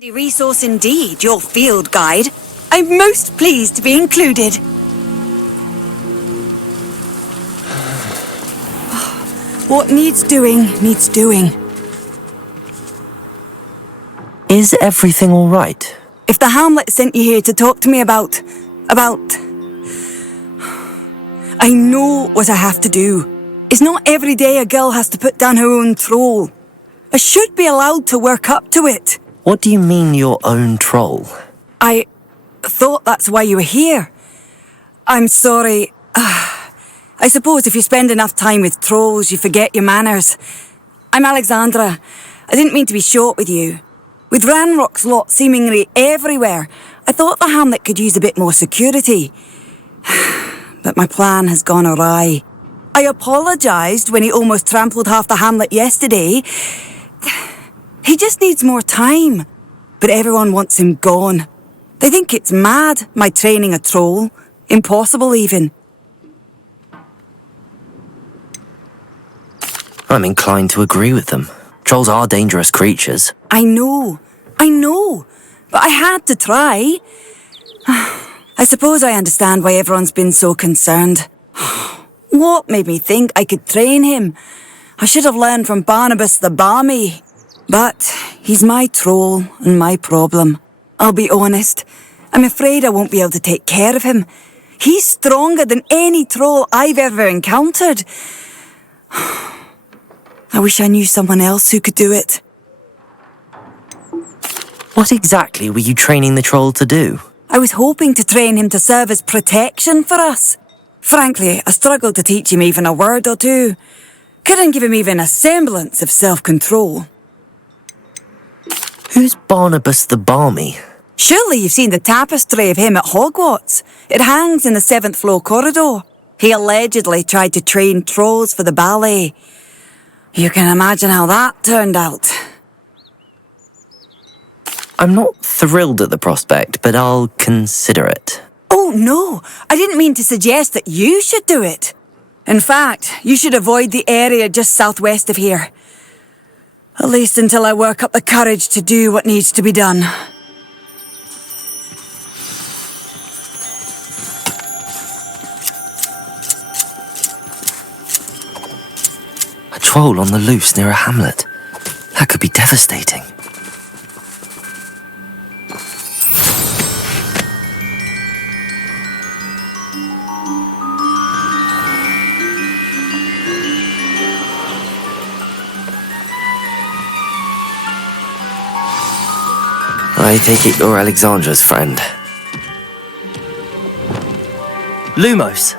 The resource indeed, your field guide. I'm most pleased to be included. What needs doing, needs doing. Is everything all right? If the Hamlet sent you here to talk to me about... I know what I have to do. It's not every day a girl has to put down her own troll. I should be allowed to work up to it. What do you mean, your own troll? I thought that's why you were here. I'm sorry. I suppose if you spend enough time with trolls, you forget your manners. I'm Alexandra. I didn't mean to be short with you. With Ranrock's lot seemingly everywhere, I thought the Hamlet could use a bit more security. But my plan has gone awry. I apologised when he almost trampled half the Hamlet yesterday. He just needs more time. But everyone wants him gone. They think it's mad, my training a troll. Impossible, even. I'm inclined to agree with them. Trolls are dangerous creatures. I know. But I had to try. I suppose I understand why everyone's been so concerned. What made me think I could train him? I should have learned from Barnabas the Barmy. But he's my troll and my problem. I'll be honest. I'm afraid I won't be able to take care of him. He's stronger than any troll I've ever encountered. I wish I knew someone else who could do it. What exactly were you training the troll to do? I was hoping to train him to serve as protection for us. Frankly, I struggled to teach him even a word or two. Couldn't give him even a semblance of self-control. Who's Barnabas the Barmy? Surely you've seen the tapestry of him at Hogwarts. It hangs in the 7th floor corridor. He allegedly tried to train trolls for the ballet. You can imagine how that turned out. I'm not thrilled at the prospect, but I'll consider it. Oh, no. I didn't mean to suggest that you should do it. In fact, you should avoid the area just southwest of here. At least until I work up the courage to do what needs to be done. A troll on the loose near a hamlet. That could be devastating. I take it you're Alexandra's friend. Lumos!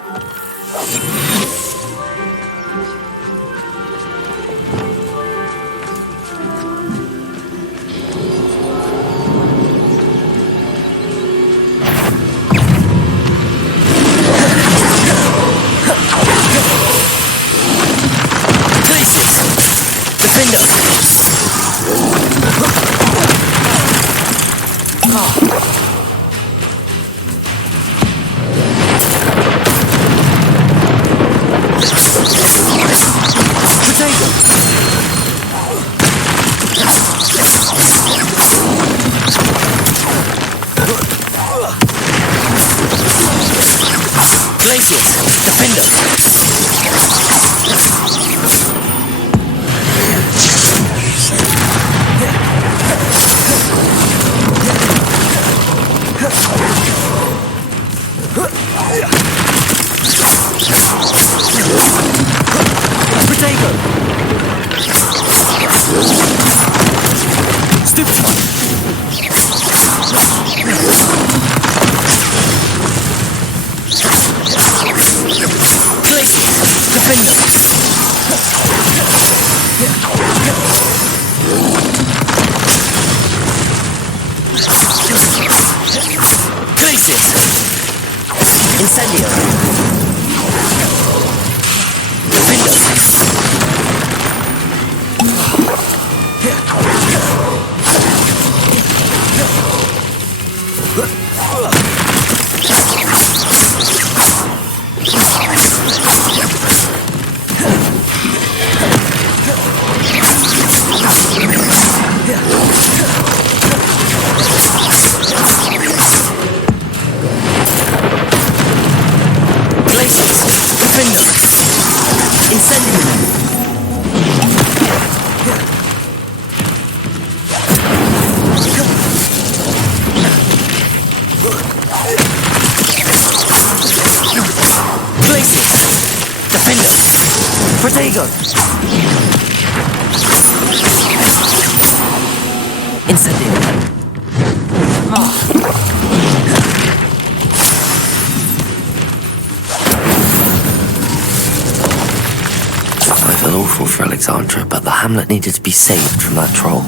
Glacius! Defender! Protego! Incendio! I feel awful for Alexandra, but the hamlet needed to be saved from that troll.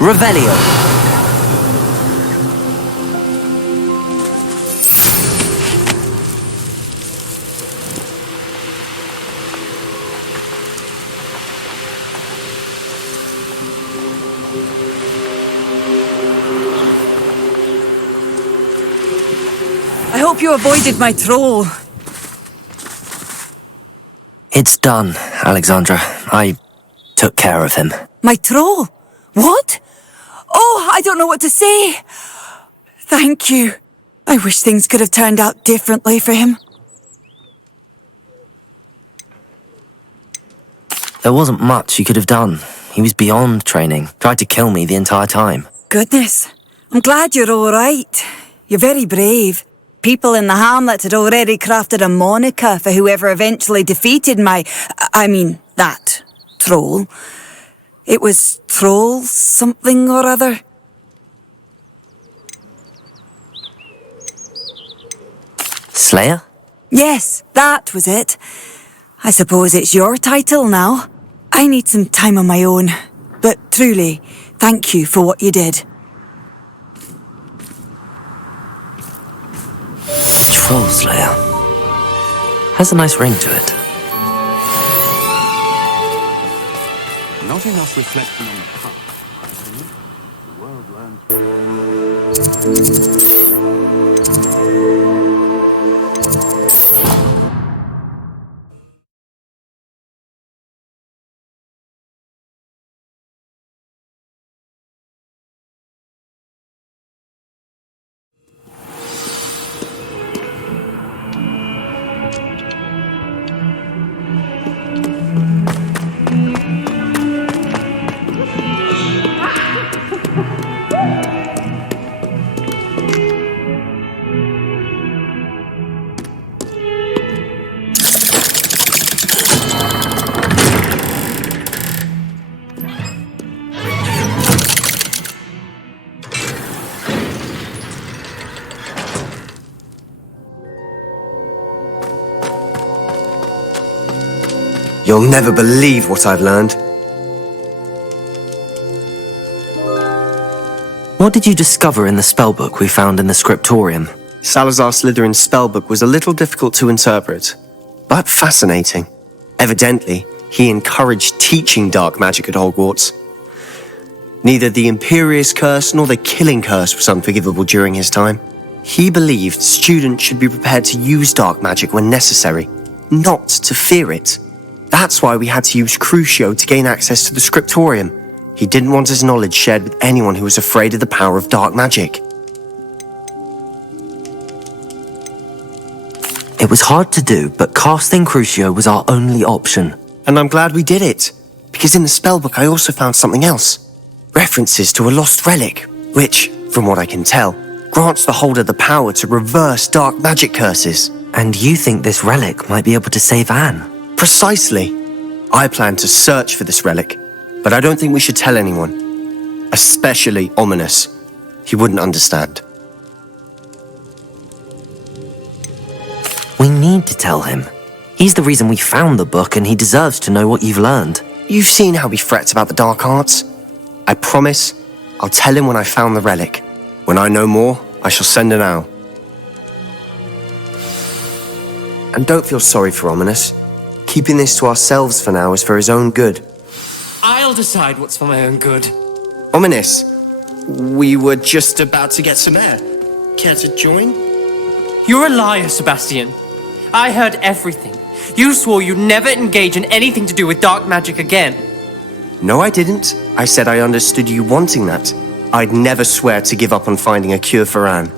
Revelio. I hope you avoided my troll. It's done, Alexandra. I took care of him. My troll? What? Oh, I don't know what to say. Thank you. I wish things could have turned out differently for him. There wasn't much you could have done. He was beyond training, tried to kill me the entire time. Goodness. I'm glad you're all right. You're very brave. People in the hamlet had already crafted a moniker for whoever eventually defeated that troll. It was Troll something or other. Slayer? Yes, that was it. I suppose it's your title now. I need some time on my own. But truly, thank you for what you did. Troll Slayer. Has a nice ring to it. Not enough reflection on the past. The world You'll never believe what I've learned. What did you discover in the spellbook we found in the scriptorium? Salazar Slytherin's spellbook was a little difficult to interpret, but fascinating. Evidently, he encouraged teaching dark magic at Hogwarts. Neither the Imperious Curse nor the Killing Curse was unforgivable during his time. He believed students should be prepared to use dark magic when necessary, not to fear it. That's why we had to use Crucio to gain access to the scriptorium. He didn't want his knowledge shared with anyone who was afraid of the power of dark magic. It was hard to do, but casting Crucio was our only option. And I'm glad we did it, because in the spellbook I also found something else. References to a lost relic, which, from what I can tell, grants the holder the power to reverse dark magic curses. And you think this relic might be able to save Anne? Precisely. I plan to search for this relic, but I don't think we should tell anyone. Especially Ominous. He wouldn't understand. We need to tell him. He's the reason we found the book, and he deserves to know what you've learned. You've seen how he frets about the dark arts. I promise I'll tell him when I found the relic. When I know more, I shall send an owl. And don't feel sorry for Ominous. Keeping this to ourselves for now is for his own good. I'll decide what's for my own good. Ominous, we were just about to get some air. Care to join? You're a liar, Sebastian. I heard everything. You swore you'd never engage in anything to do with dark magic again. No, I didn't. I said I understood you wanting that. I'd never swear to give up on finding a cure for Anne.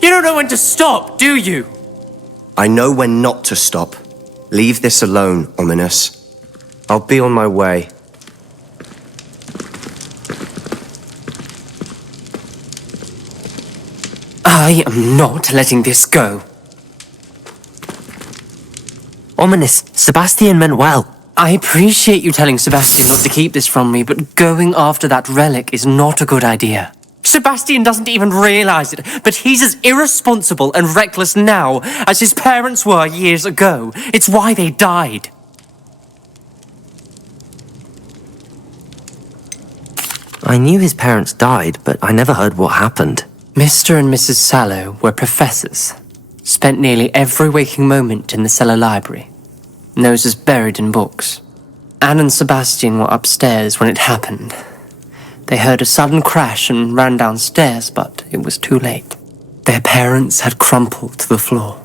You don't know when to stop, do you? I know when not to stop. Leave this alone, Ominous. I'll be on my way. I am not letting this go. Ominous, Sebastian meant well. I appreciate you telling Sebastian not to keep this from me, but going after that relic is not a good idea. Sebastian doesn't even realize it, but he's as irresponsible and reckless now as his parents were years ago. It's why they died. I knew his parents died, but I never heard what happened. Mr. and Mrs. Sallow were professors. Spent nearly every waking moment in the cellar library. Noses buried in books. Anne and Sebastian were upstairs when it happened. They heard a sudden crash and ran downstairs, but it was too late. Their parents had crumpled to the floor.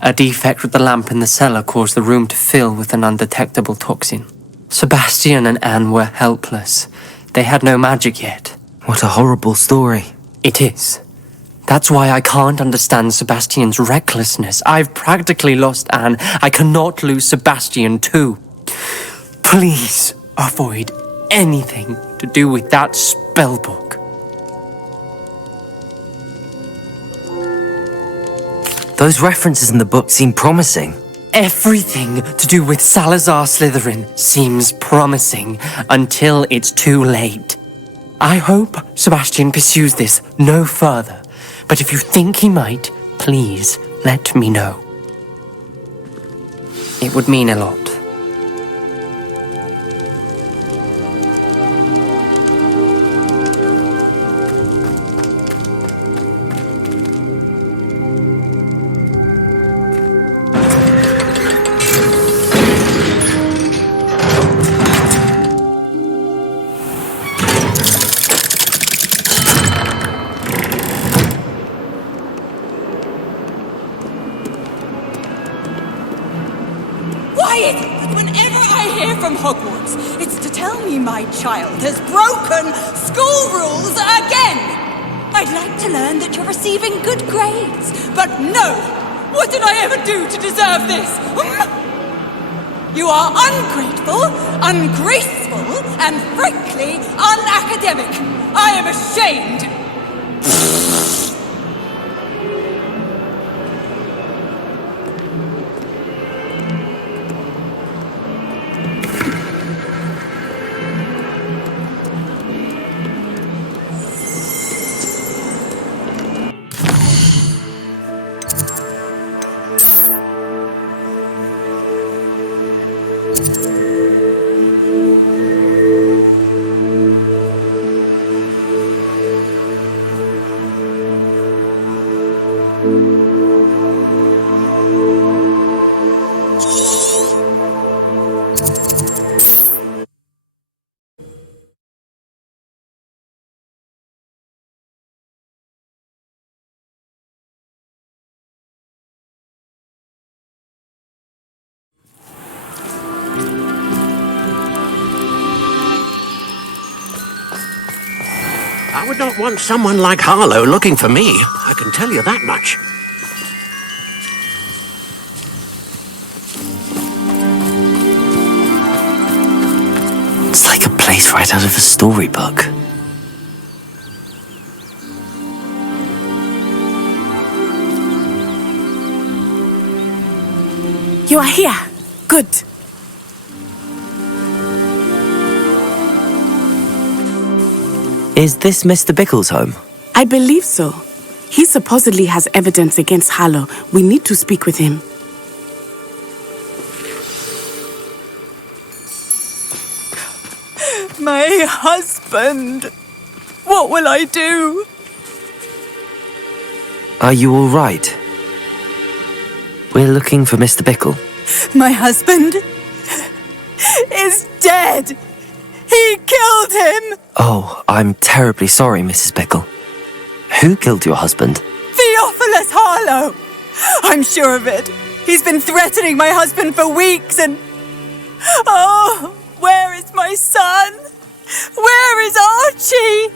A defect with the lamp in the cellar caused the room to fill with an undetectable toxin. Sebastian and Anne were helpless. They had no magic yet. What a horrible story. It is. That's why I can't understand Sebastian's recklessness. I've practically lost Anne. I cannot lose Sebastian too. Please avoid anything to do with that spellbook. Those references in the book seem promising. Everything to do with Salazar Slytherin seems promising until it's too late. I hope Sebastian pursues this no further, but if you think he might, please let me know. It would mean a lot. Whenever I hear from Hogwarts, it's to tell me my child has broken school rules again. I'd like to learn that you're receiving good grades, but no! What did I ever do to deserve this? You are ungrateful, ungraceful, and frankly unacademic. I am ashamed. I would not want someone like Harlow looking for me. I can tell you that much. It's like a place right out of a storybook. You are here. Good. Is this Mr. Bickle's home? I believe so. He supposedly has evidence against Harlow. We need to speak with him. My husband. What will I do? Are you all right? We're looking for Mr. Bickle. My husband is dead. He killed him. Oh, I'm terribly sorry, Mrs. Bickle. Who killed your husband? Theophilus Harlow. I'm sure of it. He's been threatening my husband for weeks and... Oh, where is my my son? Where is Archie?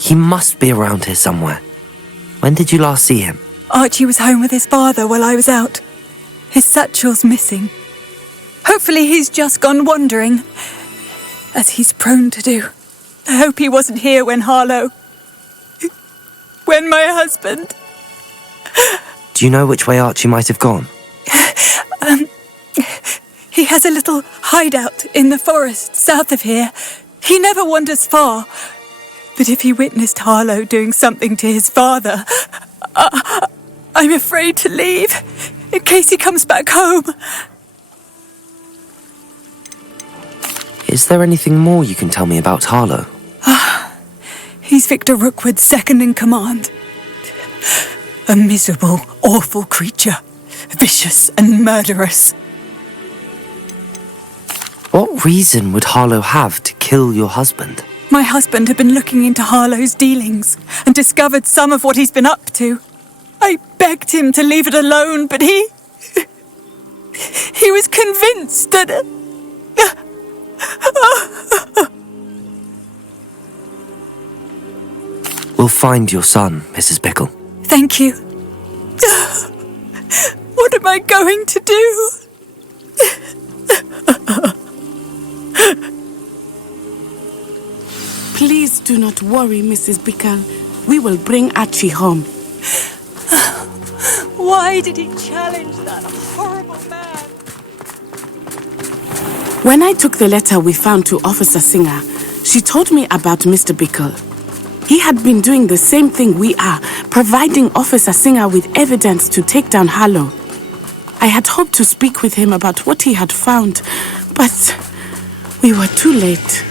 He must be around here somewhere. When did you last see him? Archie was home with his father while I was out. His satchel's missing. Hopefully he's just gone wandering, as he's prone to do. I hope he wasn't here when my husband... Do you know which way Archie might have gone? He has a little hideout in the forest south of here. He never wanders far. But if he witnessed Harlow doing something to his father, I'm afraid to leave, in case he comes back home. Is there anything more you can tell me about Harlow? He's Victor Rookwood's second in command. A miserable, awful creature. Vicious and murderous. What reason would Harlow have to kill your husband? My husband had been looking into Harlow's dealings and discovered some of what he's been up to. I begged him to leave it alone, but he was convinced that... We'll find your son, Mrs. Bickle. Thank you. What am I going to do? Please do not worry, Mrs. Bickle. We will bring Archie home. Why did he challenge that horrible man? When I took the letter we found to Officer Singer, she told me about Mr. Bickle. He had been doing the same thing we are, providing Officer Singer with evidence to take down Harlow. I had hoped to speak with him about what he had found, but we were too late.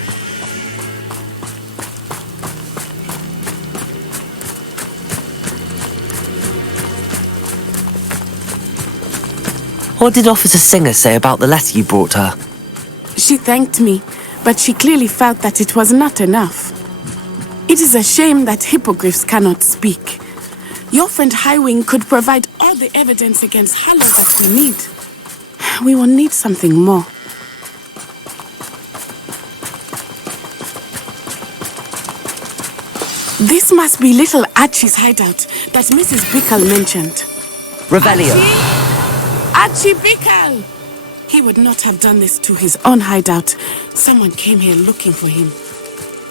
What did Officer Singer say about the letter you brought her? She thanked me, but she clearly felt that it was not enough. It is a shame that hippogriffs cannot speak. Your friend Highwing could provide all the evidence against Harlow that we need. We will need something more. This must be little Archie's hideout that Mrs. Bickle mentioned. Revelio! Archie Bickle! He would not have done this to his own hideout. Someone came here looking for him.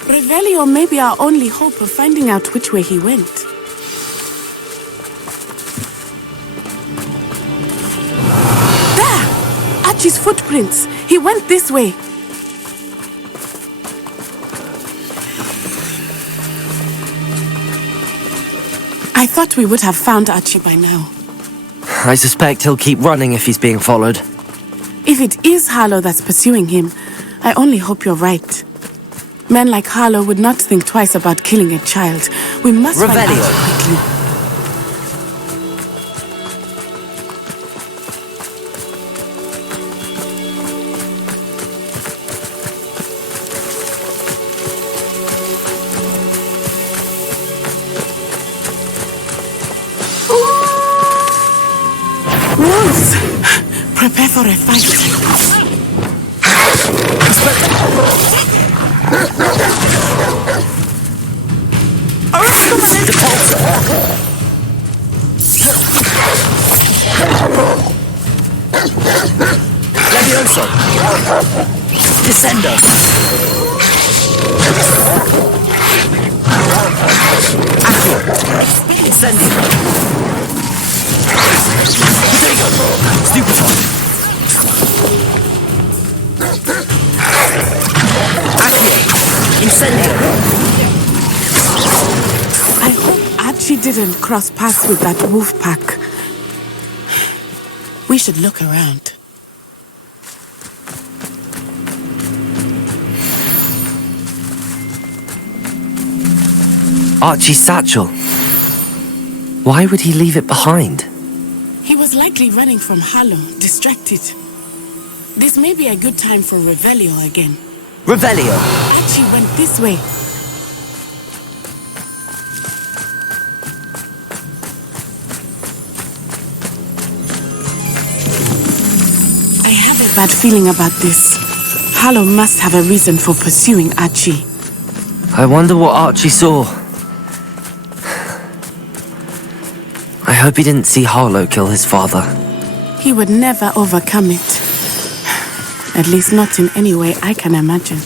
Revelio may be our only hope of finding out which way he went. There! Archie's footprints. He went this way. I thought we would have found Archie by now. I suspect he'll keep running if he's being followed. If it is Harlow that's pursuing him, I only hope you're right. Men like Harlow would not think twice about killing a child. We must find Revelio. Archie quickly. Wolves! Prepare for a fight. Levioso! Descendo! Accio! Incendio! Stupefy! Accio! Incendio! I hope Archie didn't cross paths with that wolf pack. We should look around. Archie's satchel. Why would he leave it behind? He was likely running from Harlow, distracted. This may be a good time for Revelio again. Revelio! Archie went this way. I have a bad feeling about this. Harlow must have a reason for pursuing Archie. I wonder what Archie saw. I hope he didn't see Harlow kill his father. He would never overcome it. At least not in any way I can imagine.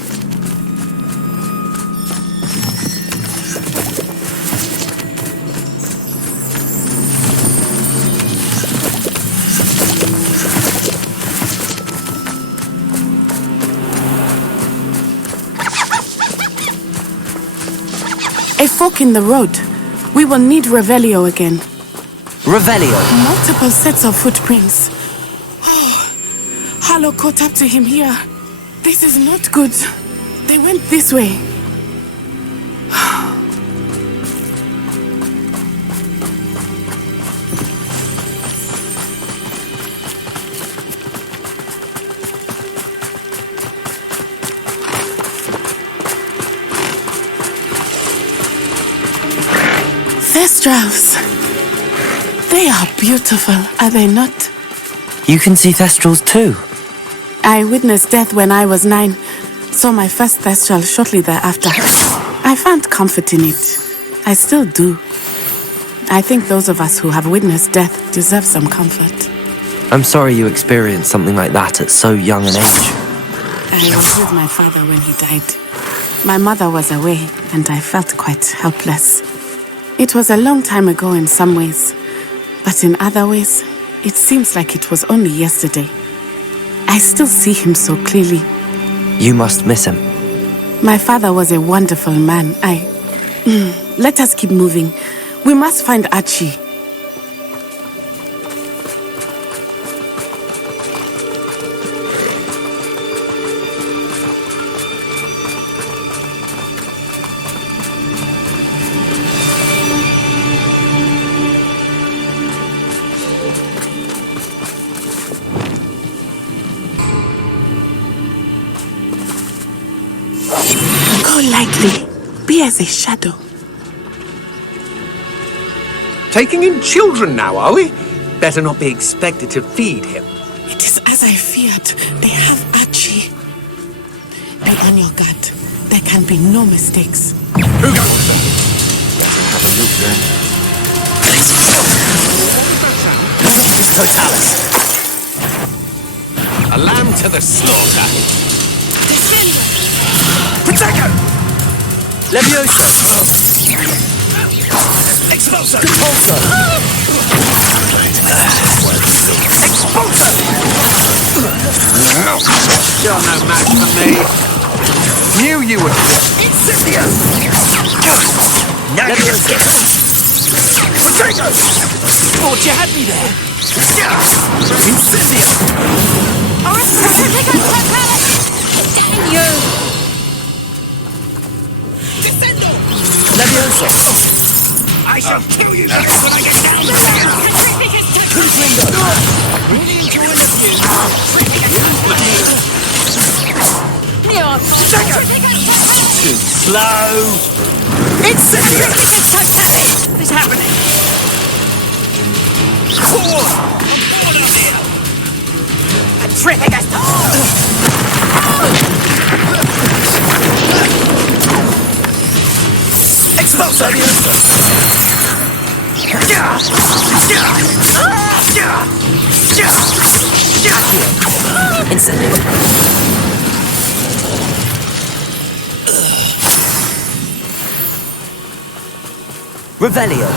A fork in the road. We will need Revelio again. Revelio! Multiple sets of footprints. Harlow caught up to him here. This is not good. They went this way. Thestrals. They are beautiful, are they not? You can see Thestrals too. I witnessed death when I was 9. Saw my first Thestral shortly thereafter. I found comfort in it. I still do. I think those of us who have witnessed death deserve some comfort. I'm sorry you experienced something like that at so young an age. I was with my father when he died. My mother was away, and I felt quite helpless. It was a long time ago in some ways, but in other ways, it seems like it was only yesterday. I still see him so clearly. You must miss him. My father was a wonderful man. Let us keep moving. We must find Archie. Lightly. Be as a shadow. Taking in children now, are we? Better not be expected to feed him. It is as I feared. They have Archie. Be on your guard. There can be no mistakes. Who goes? Better have a look then. It's Totalis. A lamb to the slaughter. Protego! Leviosa! Expulso! Repulso! Expulso! You're no match for me. Knew you would fit. Incendio! Leviosa! Protego! Thought you had me there. Incendio! Damn you! Leviosa! I shall kill you when I get down there! Really enjoying the view. Too slow! Incendio! What's happening? Forward! I'm bored up here! A terrific Expulso! Incendio! Revelio!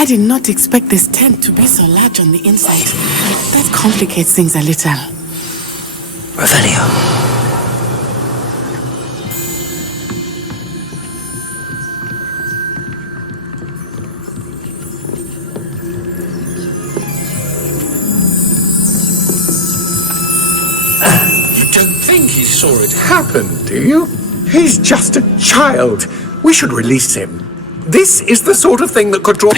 I did not expect this tent to be so large on the inside. That complicates things a little. Revelio. don't think he saw it happen, do you? He's just a child. We should release him. This is the sort of thing that could draw...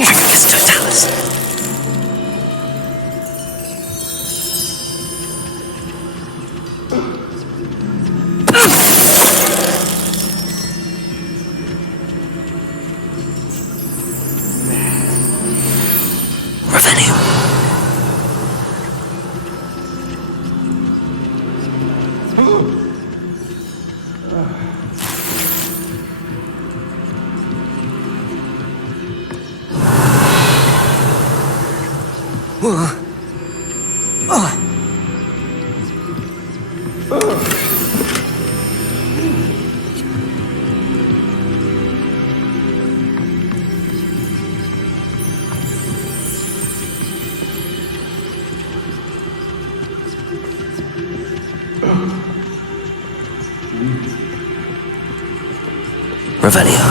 Revelio.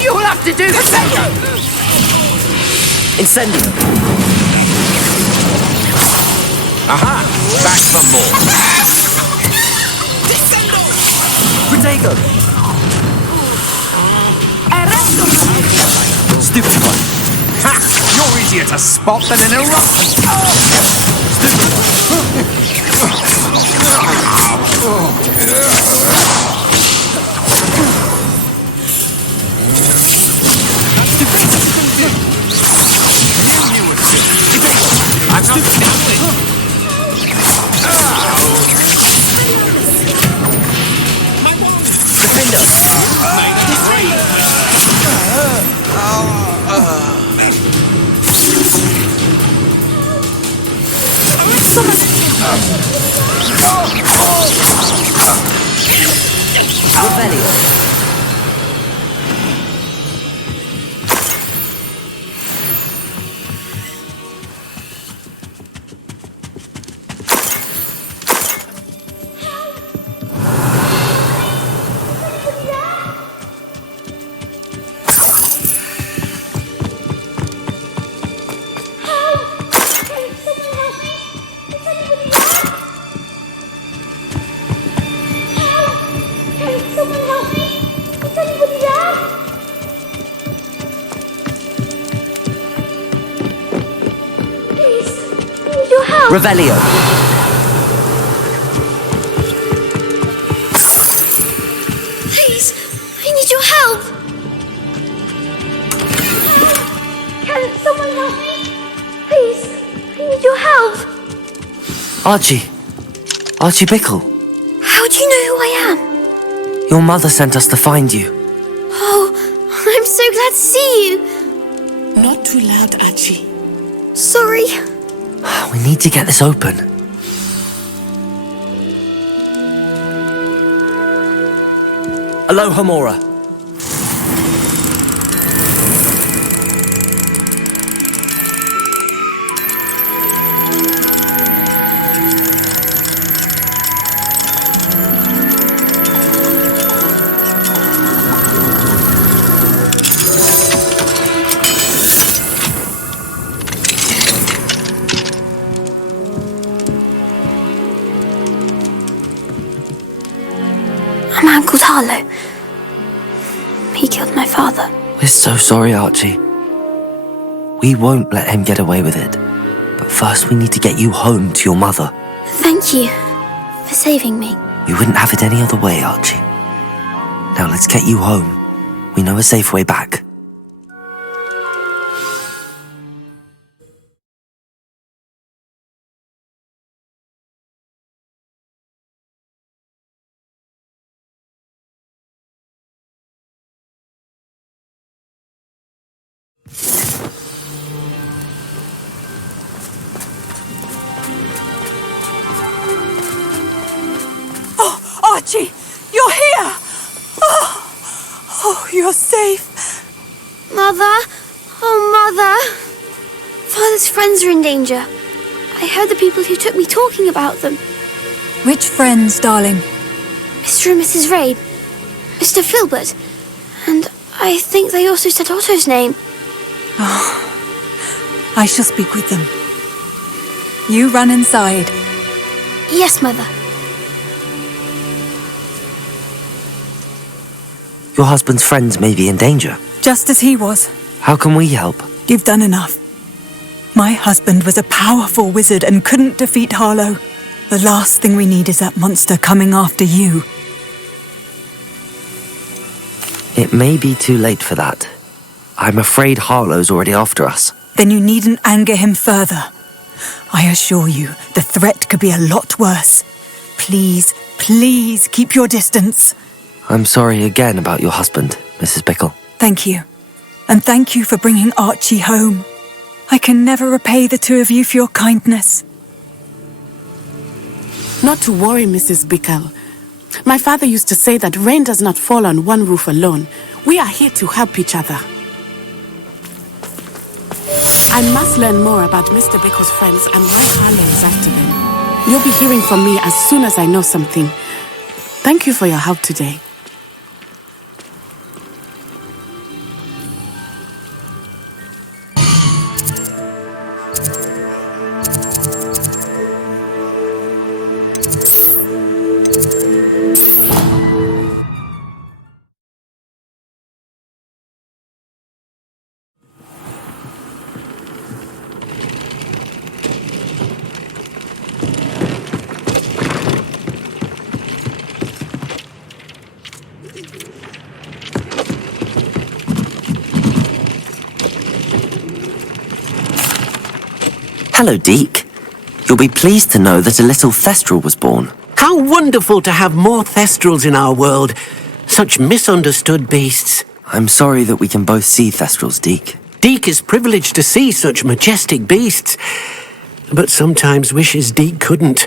You'll have to do Incendio. Aha! Back for more. Protego. Stupid one. Ha! You're easier to spot than an eruption. I'm not Revelio. Revelio. Please, I need your help. Can someone help me? Please, I need your help. Archie Bickle. How do you know who I am? Your mother sent us to find you. Oh, I'm so glad to see you. Not too loud, Archie. Sorry. We need to get this open. Aloha Mora. A man called Harlow. He killed my father. We're so sorry, Archie. We won't let him get away with it. But first we need to get you home to your mother. Thank you for saving me. We wouldn't have it any other way, Archie. Now let's get you home. We know a safe way back. Archie, you're here! Oh, you're safe. Mother? Oh, Mother! Father's friends are in danger. I heard the people who took me talking about them. Which friends, darling? Mr. and Mrs. Rabe, Mr. Filbert, and I think they also said Otto's name. I shall speak with them. You run inside. Yes, Mother. Your husband's friends may be in danger. Just as he was. How can we help? You've done enough. My husband was a powerful wizard and couldn't defeat Harlow. The last thing we need is that monster coming after you. It may be too late for that. I'm afraid Harlow's already after us. Then you needn't anger him further. I assure you, the threat could be a lot worse. Please, please keep your distance. I'm sorry again about your husband, Mrs. Bickle. Thank you. And thank you for bringing Archie home. I can never repay the two of you for your kindness. Not to worry, Mrs. Bickle. My father used to say that rain does not fall on one roof alone. We are here to help each other. I must learn more about Mr. Bickle's friends and why Harlow is after them. You'll be hearing from me as soon as I know something. Thank you for your help today. Hello, Deke. You'll be pleased to know that a little Thestral was born. How wonderful to have more Thestrals in our world. Such misunderstood beasts. I'm sorry that we can both see Thestrals, Deke. Deke is privileged to see such majestic beasts, but sometimes wishes Deke couldn't.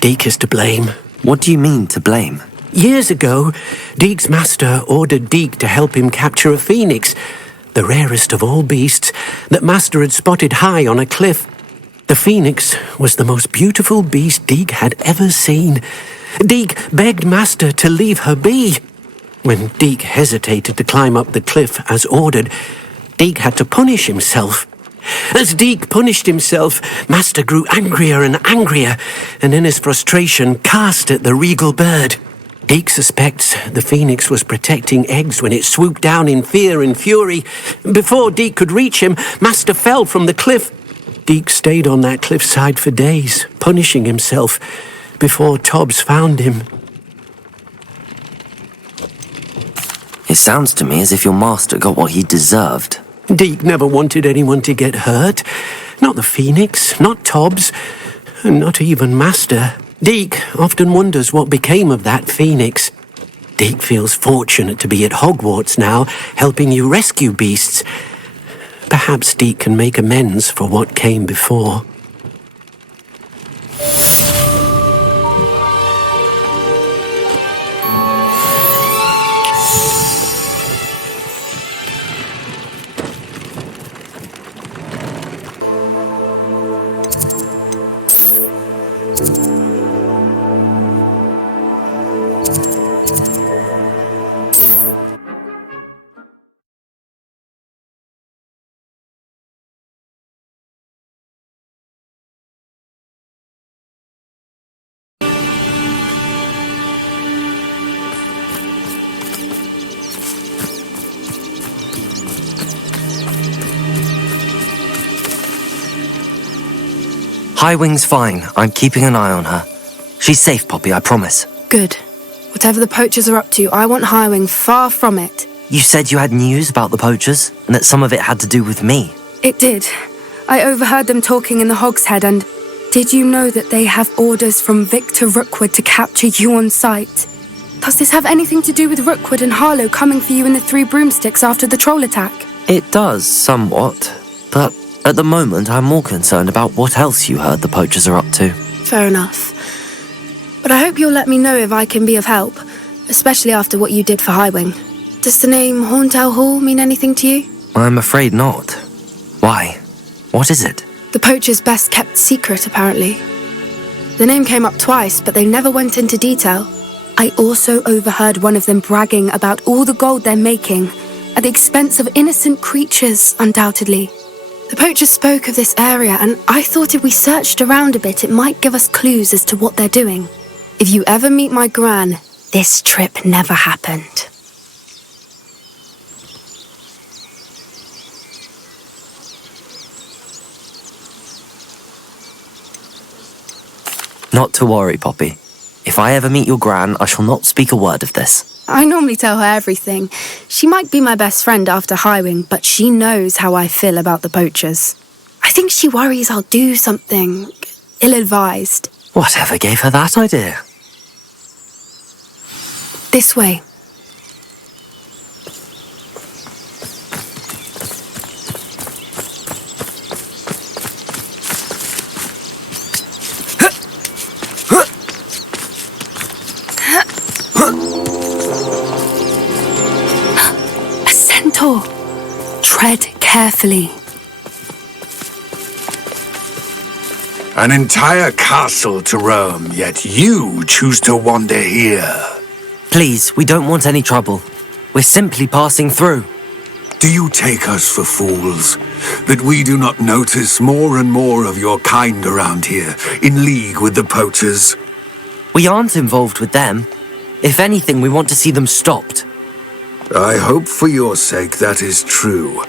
Deke is to blame. What do you mean, to blame? Years ago, Deke's master ordered Deke to help him capture a phoenix, the rarest of all beasts, that Master had spotted high on a cliff. The phoenix was the most beautiful beast Deke had ever seen. Deke begged Master to leave her be. When Deke hesitated to climb up the cliff as ordered, Deke had to punish himself. As Deke punished himself, Master grew angrier and angrier, and in his frustration cast at the regal bird. Deke suspects the phoenix was protecting eggs when it swooped down in fear and fury. Before Deke could reach him, Master fell from the cliff. Deke stayed on that cliffside for days, punishing himself, before Tobbs found him. It sounds to me as if your master got what he deserved. Deke never wanted anyone to get hurt. Not the phoenix, not Tobbs, and not even Master. Deke often wonders what became of that phoenix. Deke feels fortunate to be at Hogwarts now, helping you rescue beasts. Perhaps Deke can make amends for what came before. Highwing's fine. I'm keeping an eye on her. She's safe, Poppy, I promise. Good. Whatever the poachers are up to, I want Highwing far from it. You said you had news about the poachers, and that some of it had to do with me. It did. I overheard them talking in the Hogshead, and did you know that they have orders from Victor Rookwood to capture you on sight? Does this have anything to do with Rookwood and Harlow coming for you in the Three Broomsticks after the troll attack? It does, somewhat. But at the moment, I'm more concerned about what else you heard the poachers are up to. Fair enough. but I hope you'll let me know if I can be of help, especially after what you did for Highwing. Does the name Horntail Hall mean anything to you? I'm afraid not. Why? What is it? The poacher's best kept secret, apparently. The name came up twice, but they never went into detail. I also overheard one of them bragging about all the gold they're making, at the expense of innocent creatures, undoubtedly. The poacher spoke of this area, and I thought if we searched around a bit, it might give us clues as to what they're doing. If you ever meet my gran, this trip never happened. Not to worry, Poppy. If I ever meet your gran, I shall not speak a word of this. I normally tell her everything. She might be my best friend after Highwing, but she knows how I feel about the poachers. I think she worries I'll do something ill-advised. Whatever gave her that idea? This way. A centaur. Tread carefully. An entire castle to roam, yet you choose to wander here. Please, we don't want any trouble. We're simply passing through. Do you take us for fools? That we do not notice more and more of your kind around here, in league with the poachers? We aren't involved with them. If anything, we want to see them stopped. I hope for your sake that is true.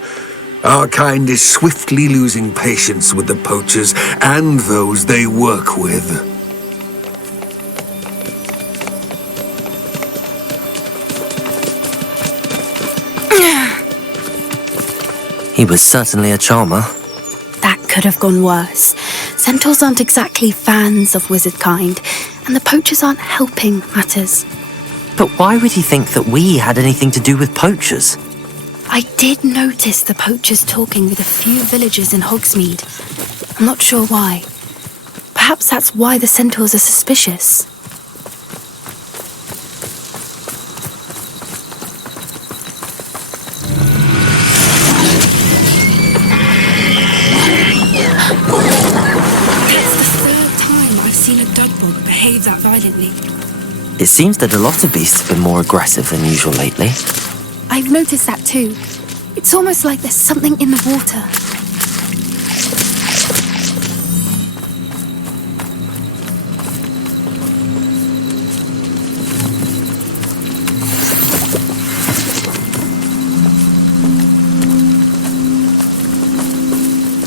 Our kind is swiftly losing patience with the poachers and those they work with. He was certainly a charmer. That could have gone worse. Centaurs aren't exactly fans of wizard kind, and the poachers aren't helping matters. But why would he think that we had anything to do with poachers? I did notice the poachers talking with a few villagers in Hogsmeade. I'm not sure why. Perhaps that's why the centaurs are suspicious. That's the third time I've seen a dudbog behave that violently. It seems that a lot of beasts have been more aggressive than usual lately. I've noticed that too. It's almost like there's something in the water.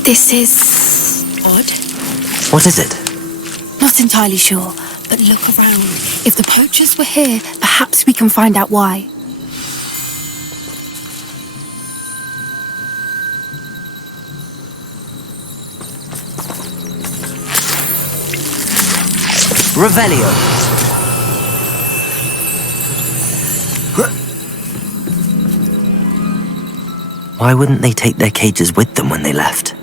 This is odd. What is it? Not entirely sure, but look around. If the poachers were here, perhaps we can find out why. Revelio! Why wouldn't they take their cages with them when they left?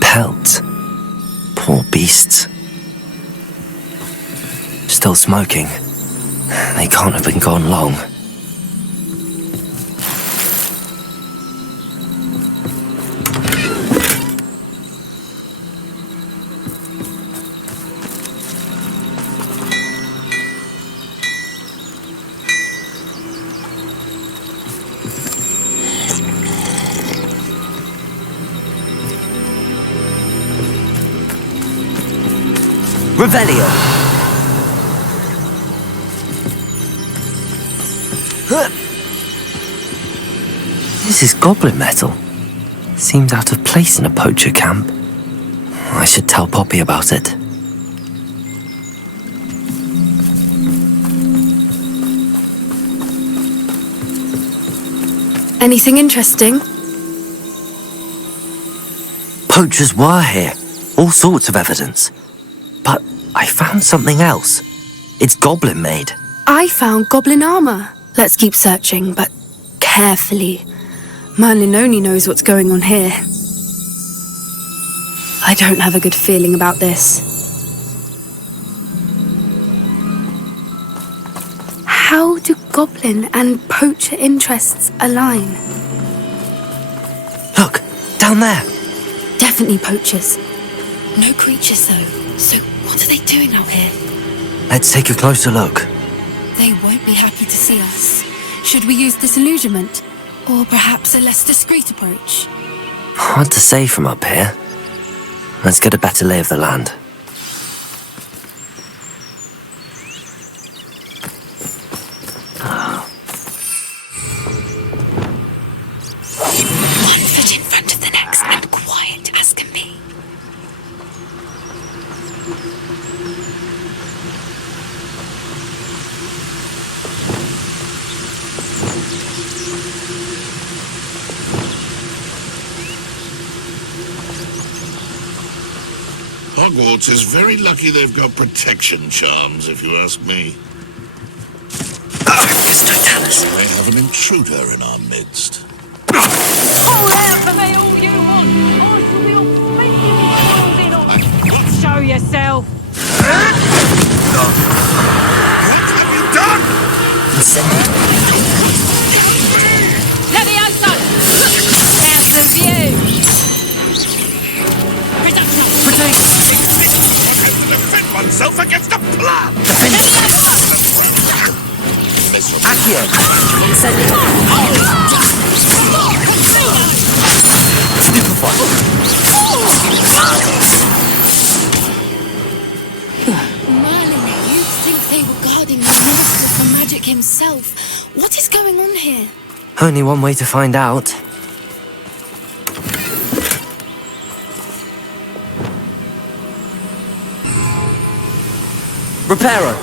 Pelts. Poor beasts. Still smoking. They can't have been gone long. Revelio! This is goblin metal. Seems out of place in a poacher camp. I should tell Poppy about it. Anything interesting? Poachers were here. All sorts of evidence. But I found something else. It's goblin made. I found goblin armor. Let's keep searching, but carefully. Merlin only knows what's going on here. I don't have a good feeling about this. How do goblin and poacher interests align? Look, down there. Definitely poachers. No creatures, though. So what are they doing out here? Let's take a closer look. They won't be happy to see us. Should we use disillusionment? Or perhaps a less discreet approach? Hard to say from up here. Let's get a better lay of the land. One foot in front of the next and quiet as can be. Hogwarts is very lucky they've got protection charms, if you ask me. We may have an intruder in our midst. Call out for me all you want, or you'll be Show yourself. What have you done? Levioso! House of you! I can defend oneself against a plan! Merlin, you'd think they were guarding the Minister for Magic himself. What is going on here? Only one way to find out. Reparo!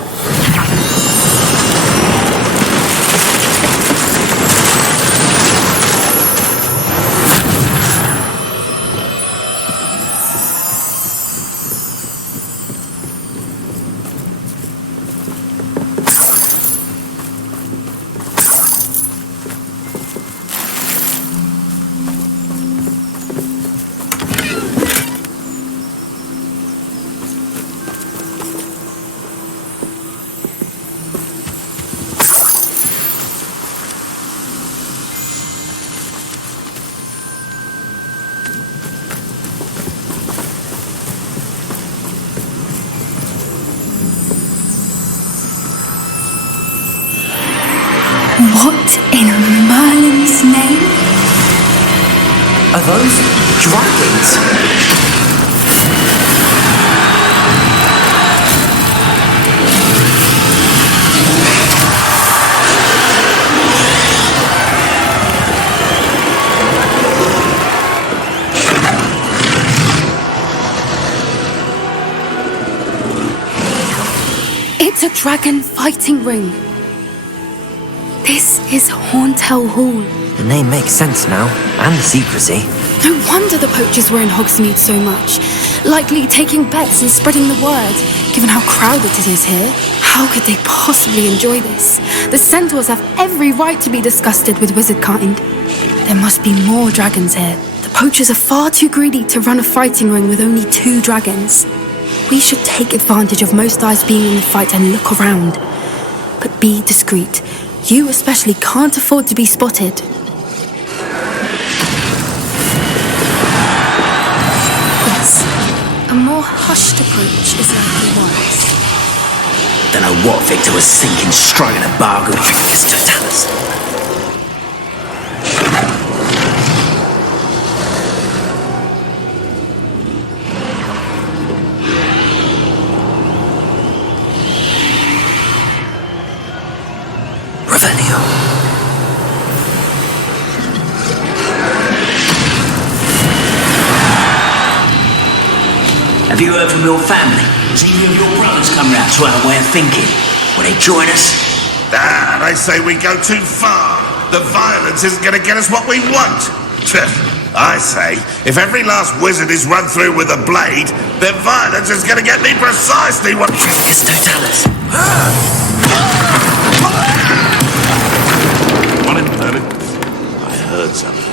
What in Merlin's name? Are those dragons? It's a dragon fighting ring. This is Horntail Hall. The name makes sense now, and the secrecy. No wonder the poachers were in Hogsmeade so much. Likely taking bets and spreading the word, given how crowded it is here. How could they possibly enjoy this? The centaurs have every right to be disgusted with wizard kind. There must be more dragons here. The poachers are far too greedy to run a fighting ring with only 2 dragons. We should take advantage of most eyes being in the fight and look around. But be discreet. You especially can't afford to be spotted. Yes, a more hushed approach is likely wise. Don't know what Victor was thinking, striking a bargain. Yes, don't tell us. Have you heard from your family? Has any of your brothers come round to our way of thinking? Will they join us? Ah, they say we go too far. The violence isn't going to get us what we want. I say, if every last wizard is run through with a blade, then violence is going to get me precisely what... Yes, don't tell us. What in Merlin? I heard something.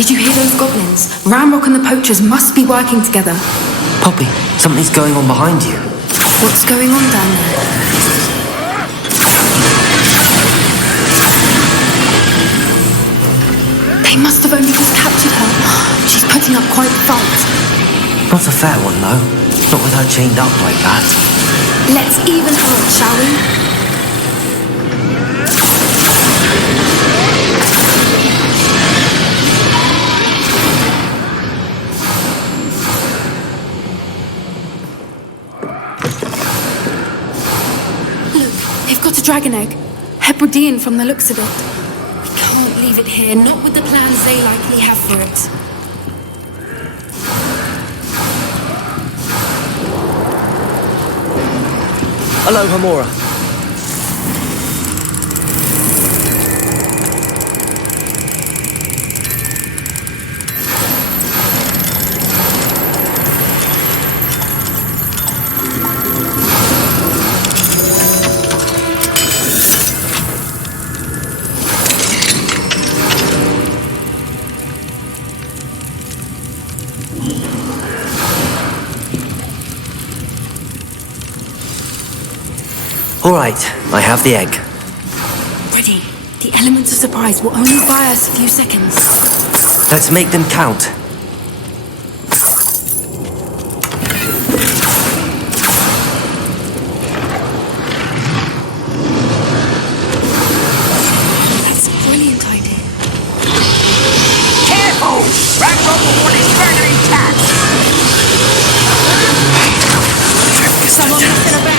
Did you hear those goblins? Ramrock and the poachers must be working together. Poppy, something's going on behind you. What's going on down there? They must have only just captured her. She's putting up quite the fight. Not a fair one, though. Not with her chained up like that. Let's even her up, shall we? They've got a dragon egg. Hebridean from the looks of it. We can't leave it here, not with the plans they likely have for it. Hello, Hamora. All right, I have the egg. Ready. The elements of surprise will only buy us a few seconds. Let's make them count. That's a brilliant idea. Careful! Ramrock will want his burger intact! Someone messing about!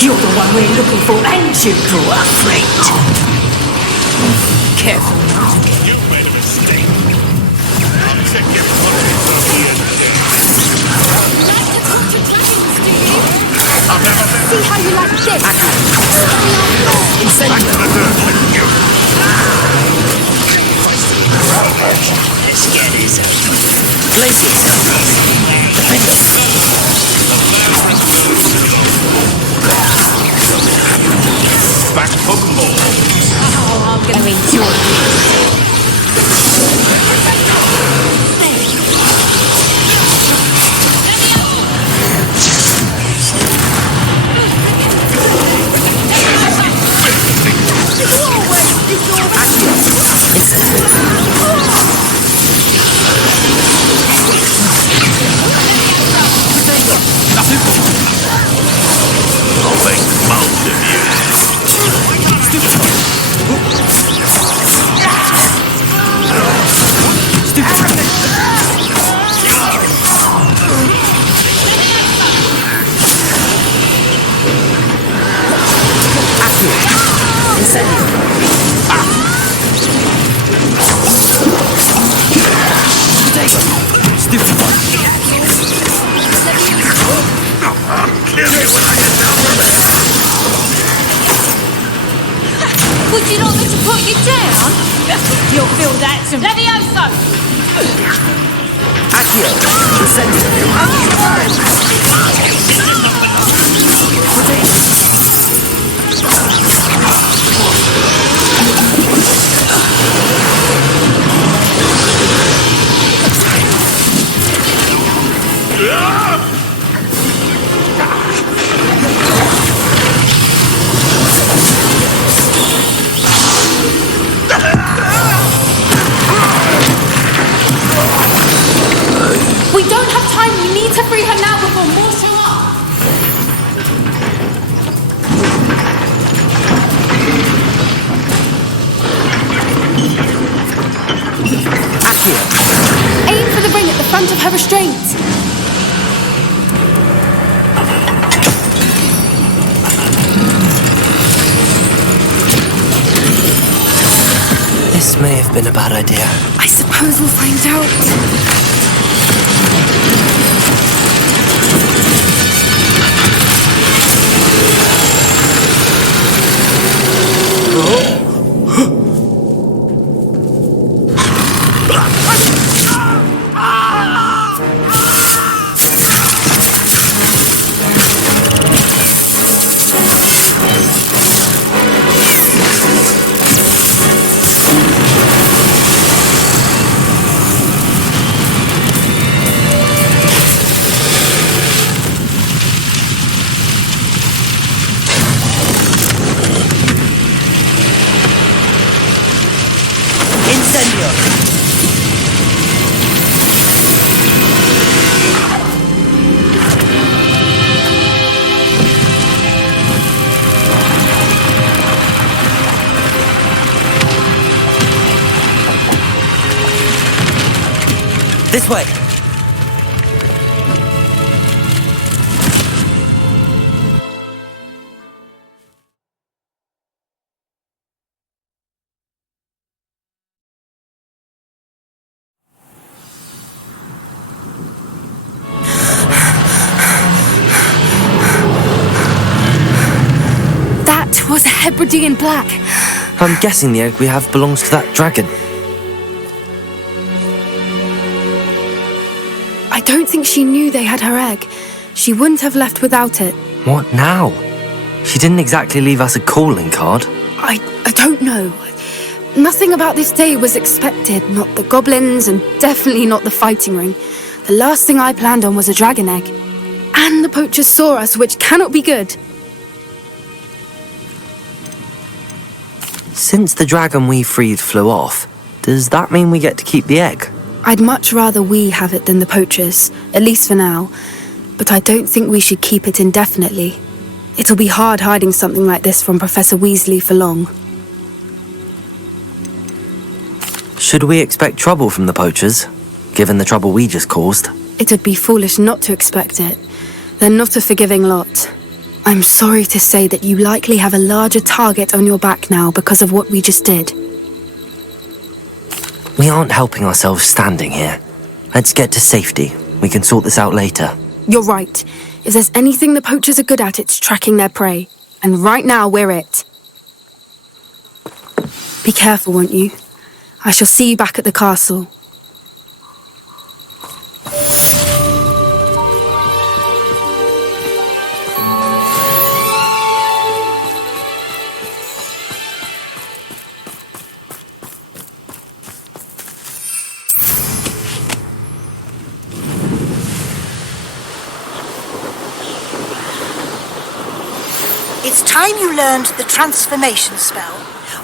You're the one we're looking for, and you grew up great. Careful now. You've made a mistake. I'll check your confidence on here today. I've never been. See how you like this? Back to the dirt with you. Let's get this over. Places. Back for more. Oh, I'm gonna enjoy it. I'll make most of you. Would you like me to put you down? You'll feel that soon. Levioso! Accio, free her now before more show up. Aim for the ring at the front of her restraint. This may have been a bad idea. I suppose we'll find out. This way! That was a Hebridean black. I'm guessing the egg we have belongs to that dragon. I don't think she knew they had her egg. She wouldn't have left without it. What now? She didn't exactly leave us a calling card. I don't know. Nothing about this day was expected. Not the goblins, and definitely not the fighting ring. The last thing I planned on was a dragon egg. And the poachers saw us, which cannot be good. Since the dragon we freed flew off, does that mean we get to keep the egg? I'd much rather we have it than the poachers, at least for now. But I don't think we should keep it indefinitely. It'll be hard hiding something like this from Professor Weasley for long. Should we expect trouble from the poachers, given the trouble we just caused? It would be foolish not to expect it. They're not a forgiving lot. I'm sorry to say that you likely have a larger target on your back now because of what we just did. We aren't helping ourselves standing here. Let's get to safety. We can sort this out later. You're right. If there's anything the poachers are good at, it's tracking their prey. And right now, we're it. Be careful, won't you? I shall see you back at the castle. It's time you learned the transformation spell.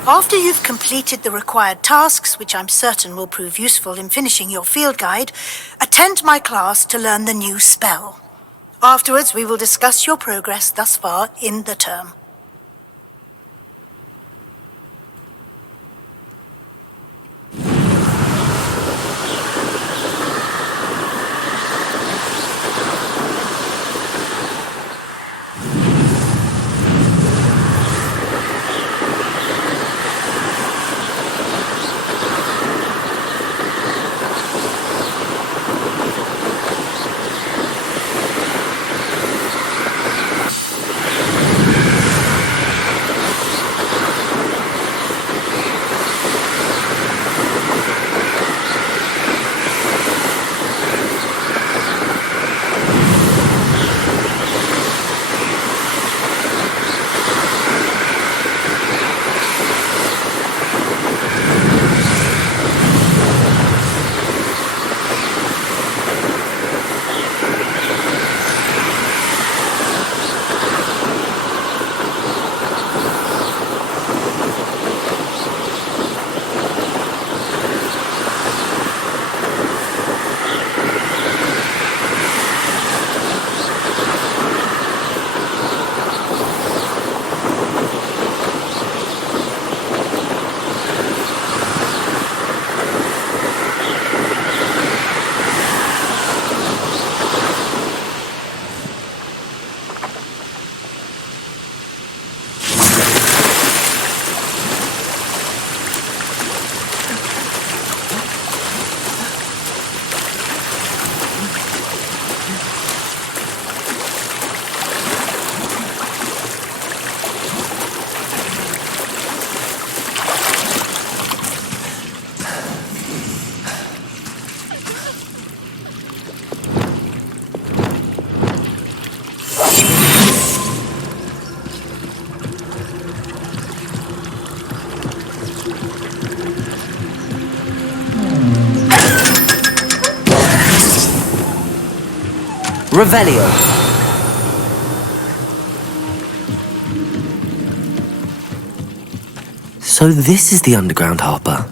After you've completed the required tasks, which I'm certain will prove useful in finishing your field guide, attend my class to learn the new spell. Afterwards, we will discuss your progress thus far in the term. Revelio. So this is the underground harbour.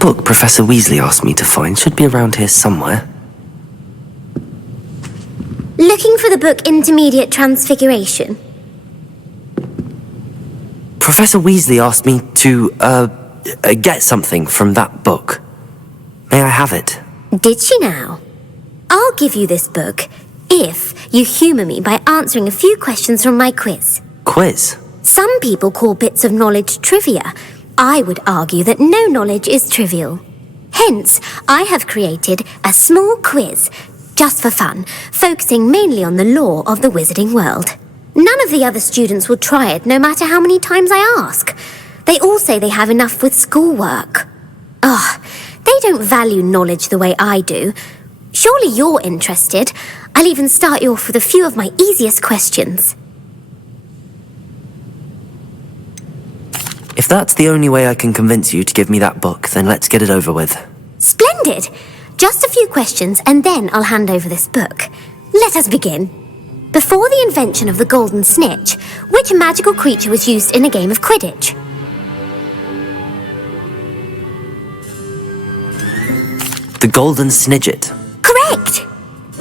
Book Professor Weasley asked me to find should be around here somewhere. Looking for the book Intermediate Transfiguration? Professor Weasley asked me to, get something from that book. May I have it? Did she now? I'll give you this book if you humour me by answering a few questions from my quiz. Quiz? Some people call bits of knowledge trivia. I would argue that no knowledge is trivial. Hence, I have created a small quiz, just for fun, focusing mainly on the lore of the wizarding world. None of the other students will try it, no matter how many times I ask. They all say they have enough with schoolwork. They don't value knowledge the way I do. Surely you're interested. I'll even start you off with a few of my easiest questions. If that's the only way I can convince you to give me that book, then let's get it over with. Splendid! Just a few questions and then I'll hand over this book. Let us begin. Before the invention of the golden snitch, which magical creature was used in a game of Quidditch? The golden snidget. Correct!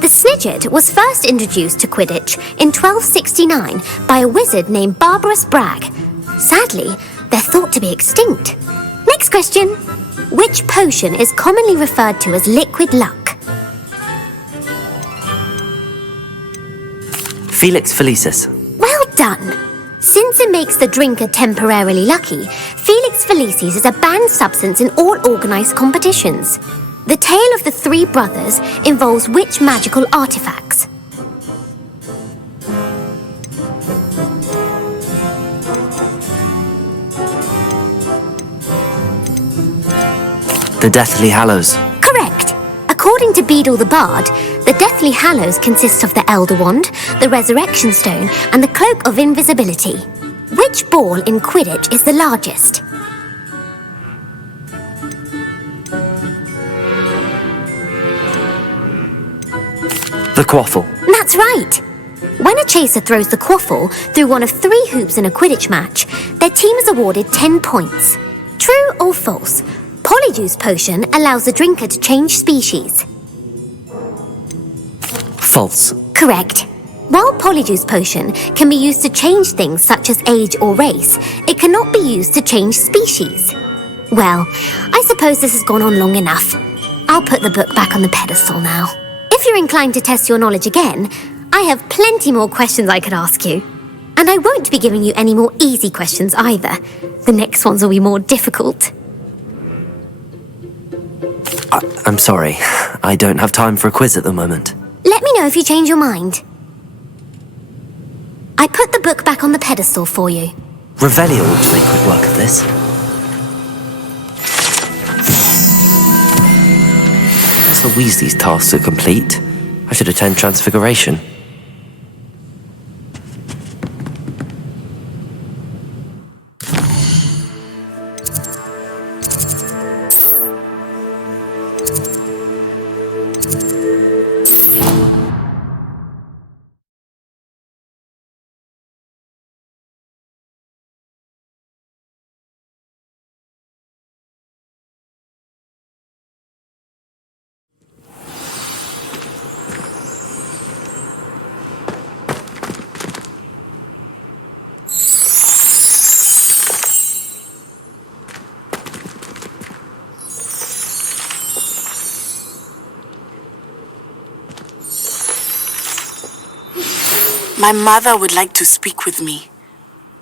The snidget was first introduced to Quidditch in 1269 by a wizard named Barbarous Bragg. Sadly, they're thought to be extinct. Next question. Which potion is commonly referred to as liquid luck? Felix Felicis. Well done. Since it makes the drinker temporarily lucky, Felix Felicis is a banned substance in all organised competitions. The tale of the three brothers involves which magical artifacts? The Deathly Hallows. Correct. According to Beedle the Bard, the Deathly Hallows consists of the Elder Wand, the Resurrection Stone, and the Cloak of Invisibility. Which ball in Quidditch is the largest? The Quaffle. That's right. When a chaser throws the quaffle through one of 3 hoops in a Quidditch match, their team is awarded 10 points. True or false? Polly Polyjuice Potion allows the drinker to change species. False. Correct. While Polyjuice Potion can be used to change things such as age or race, it cannot be used to change species. Well, I suppose this has gone on long enough. I'll put the book back on the pedestal now. If you're inclined to test your knowledge again, I have plenty more questions I could ask you. And I won't be giving you any more easy questions either. The next ones will be more difficult. I'm sorry. I don't have time for a quiz at the moment. Let me know if you change your mind. I put the book back on the pedestal for you. Revelio ought to make quick work of this. As Weasley's tasks are complete, I should attend Transfiguration. My mother would like to speak with me.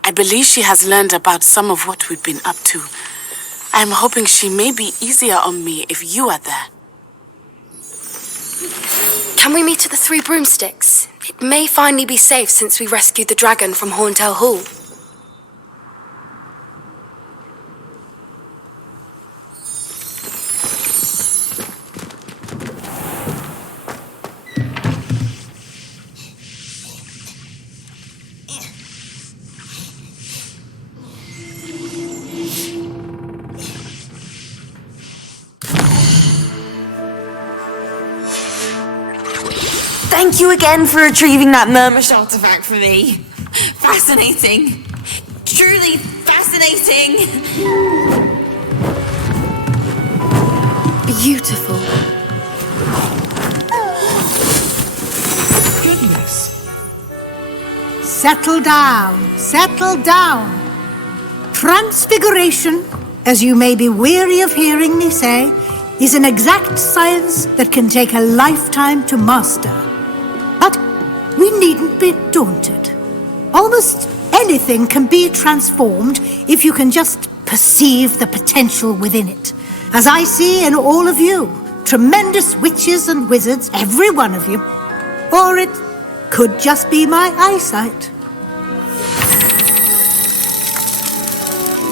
I believe she has learned about some of what we've been up to. I'm hoping she may be easier on me if you are there. Can we meet at the Three Broomsticks? It may finally be safe since we rescued the dragon from Horntail Hall. Thank you again for retrieving that Murmush artifact for me. Fascinating. Truly fascinating. Beautiful. Goodness. Settle down. Settle down. Transfiguration, as you may be weary of hearing me say, is an exact science that can take a lifetime to master. But we needn't be daunted. Almost anything can be transformed if you can just perceive the potential within it. As I see in all of you, tremendous witches and wizards, every one of you. Or it could just be my eyesight.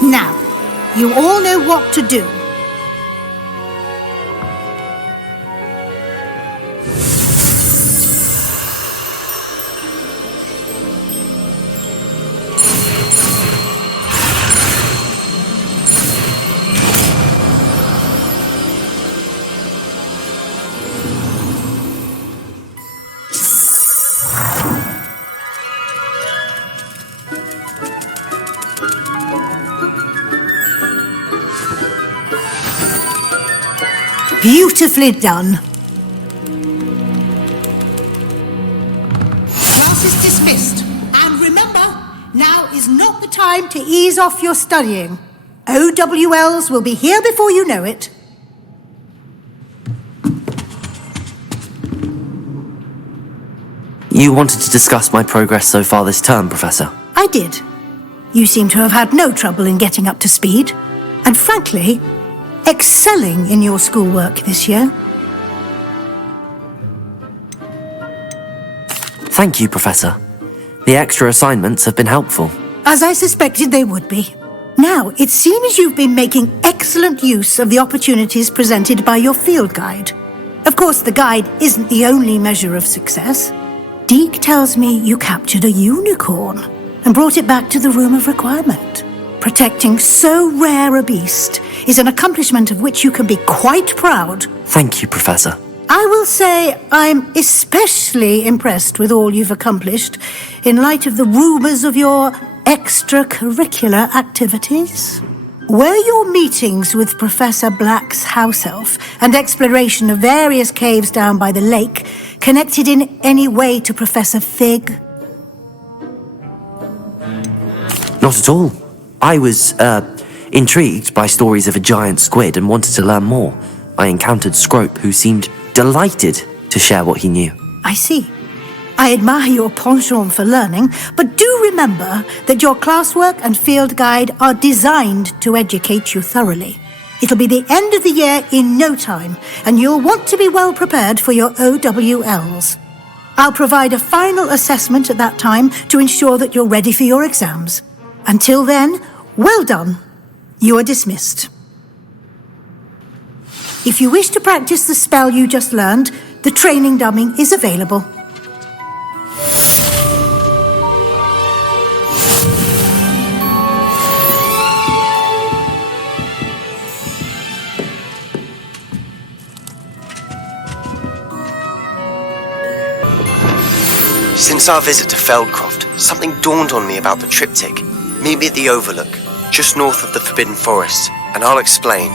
Now, you all know what to do. Beautifully done. Class is dismissed. And remember, now is not the time to ease off your studying. OWLs will be here before you know it. You wanted to discuss my progress so far this term, Professor? I did. You seem to have had no trouble in getting up to speed. And frankly, excelling in your schoolwork this year. Thank you, Professor. The extra assignments have been helpful. As I suspected they would be. Now, it seems you've been making excellent use of the opportunities presented by your field guide. Of course, the guide isn't the only measure of success. Deke tells me you captured a unicorn and brought it back to the Room of Requirement. Protecting so rare a beast is an accomplishment of which you can be quite proud. Thank you, Professor. I will say I'm especially impressed with all you've accomplished in light of the rumours of your extracurricular activities. Were your meetings with Professor Black's house elf and exploration of various caves down by the lake connected in any way to Professor Fig? Not at all. I was, intrigued by stories of a giant squid and wanted to learn more. I encountered Scrope, who seemed delighted to share what he knew. I see. I admire your penchant for learning, but do remember that your classwork and field guide are designed to educate you thoroughly. It'll be the end of the year in no time, and you'll want to be well prepared for your OWLs. I'll provide a final assessment at that time to ensure that you're ready for your exams. Until then, well done. You are dismissed. If you wish to practice the spell you just learned, the training dummy is available. Since our visit to Feldcroft, something dawned on me about the triptych. Meet me at the Overlook, just north of the Forbidden Forest, and I'll explain.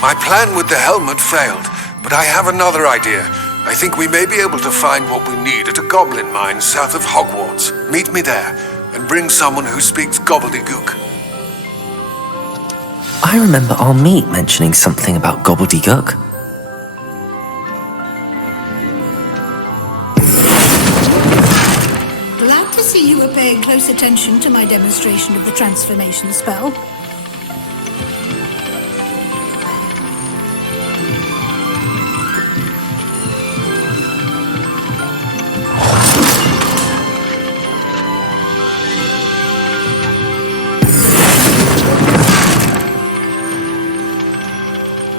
My plan with the helmet failed, but I have another idea. I think we may be able to find what we need at a goblin mine south of Hogwarts. Meet me there, and bring someone who speaks gobbledygook. I remember our meet mentioning something about gobbledygook. Glad to see you were paying close attention to my demonstration of the transformation spell.